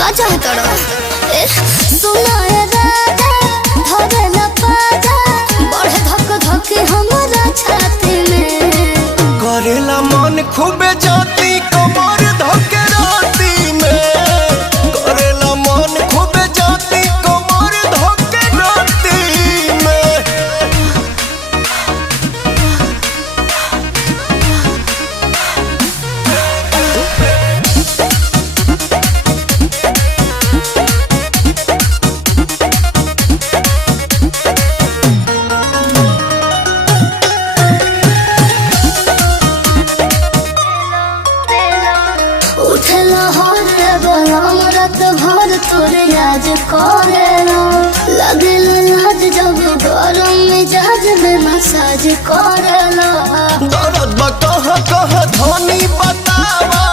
काचा तड़ा सुना है राजा धरे न पाजा बढ़े धक धक हमारा छाती में करेला मन खूबे जाती कमर धके राती में करेला मन खूबे जाती कमर धके राती में उठला हर बलम रात भर तोरे याद करेला लगल लाज जब गरम मिजाज में मसाज करेला दर्द बा कहाँ कहाँ धनी बतावा